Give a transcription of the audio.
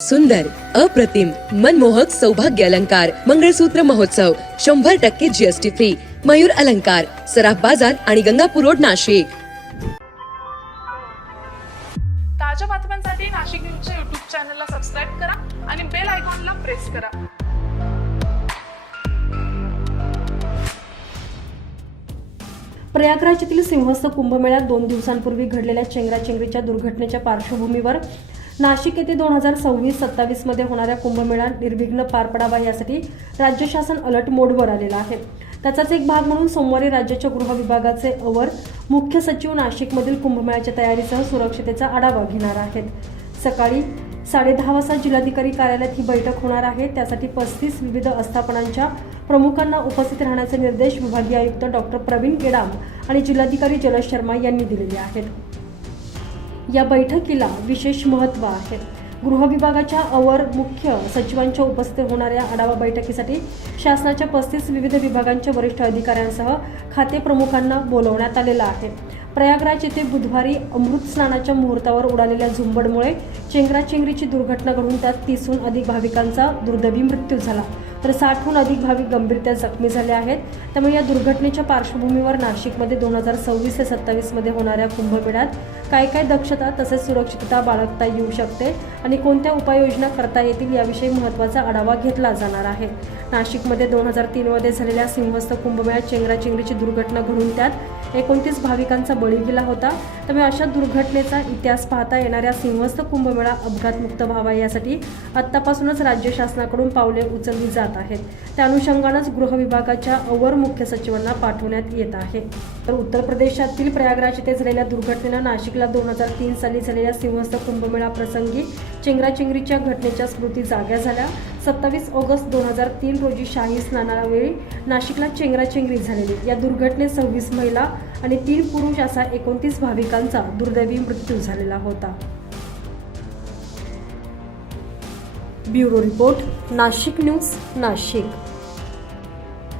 सुंदर, अप्रतिम, मनमोहक सौभाग्य अलंकार मंगळसूत्र महोत्सव 100% जीएसटी फ्री. मयूर अलंकार, सराफ बाजार आणि गंगापूर रोड, नाशिक. ताज्या बातम्यांसाठी नाशिक न्यूजच्या YouTube चॅनलला सबस्क्राईब करा आणि बेल आयकॉनला प्रेस करा. प्रयागराज येथील सिंहस्थ कुंभमेळ्यात 2 दिवसांपूर्वी घडलेल्या चेंगराचेंगरीच्या दुर्घटनेच्या पार्श्वभूमीवर नाशिक येथे 2026-27 मध्ये होणाऱ्या कुंभमेळा निर्विघ्न पार पडावा यासाठी राज्य शासन अलर्ट मोडवर आलेलं आहे. त्याचाच एक भाग म्हणून सोमवारी राज्याच्या गृह विभागाचे अवर मुख्य सचिव नाशिकमधील कुंभमेळ्याच्या तयारीसह सुरक्षतेचा आढावा घेणार आहेत. सकाळी 10:30 वाजता जिल्हाधिकारी कार्यालयात ही बैठक होणार आहे. त्यासाठी 35 विविध आस्थापनांच्या प्रमुखांना उपस्थित राहण्याचे निर्देश विभागीय आयुक्त डॉक्टर प्रवीण गेडाम आणि जिल्हाधिकारी जलज शर्मा यांनी दिलेले आहेत. या बैठकीला विशेष महत्त्व आहे. गृह विभागाच्या अवर मुख्य सचिवांच्या उपस्थित होणाऱ्या आढावा बैठकीसाठी शासनाच्या 35 विविध विभागांच्या वरिष्ठ अधिकाऱ्यांसह खाते प्रमुखांना बोलवण्यात आलेलं आहे. प्रयागराज येथे बुधवारी अमृत स्नानाच्या मुहूर्तावर उडालेल्या झुंबडमुळे चेंगराचेंगरीची दुर्घटना घडून त्यात 30हून अधिक भाविकांचा दुर्दैवी मृत्यू झाला, तर 60हून अधिक भाविक गंभीरत्या जखमी झाले आहेत. त्यामुळे या दुर्घटनेच्या पार्श्वभूमीवर नाशिकमध्ये 2026 ते 27 मध्ये होणाऱ्या कुंभमेळ्यात काय दक्षता तसेच सुरक्षितता बाळगता येऊ शकते आणि कोणत्या उपाययोजना करता येतील याविषयी महत्त्वाचा आढावा घेतला जाणार आहे. नाशिकमध्ये 2003 मध्ये झालेल्या सिंहस्थ कुंभमेळ्यात चेंगराचेंगरीची दुर्घटना घडून त्यात 29 भाविकांचा बळी गेला होता. त्यामुळे अशा दुर्घटनेचा इतिहास पाहता येणाऱ्या सिंहस्थ कुंभमेळा अपघातमुक्त व्हावा यासाठी आत्तापासूनच राज्य शासनाकडून पावले उचलली जात आहेत. त्या अनुषंगानेच गृह विभागाच्या अवर मुख्य सचिवांना पाठवण्यात येत आहे. तर उत्तर प्रदेशातील प्रयागराज येथे झालेल्या दुर्घटनेनं नाशिकला 2003 साली झालेल्या सिंहस्थ कुंभमेळा प्रसंगी चेंगराचेंगरीच्या घटनेच्या स्मृती जाग्या झाल्या. 27 ऑगस्ट 2003 रोजी शाही स्नानावेळी नाशिकला चेंगराचेंगरी झालेली. या दुर्घटनेत 26 महिला आणि 3 पुरुष असा 29 भाविकांचा दुर्दैवी मृत्यू झालेला होता. Bureau report, Nashik news, Nashik.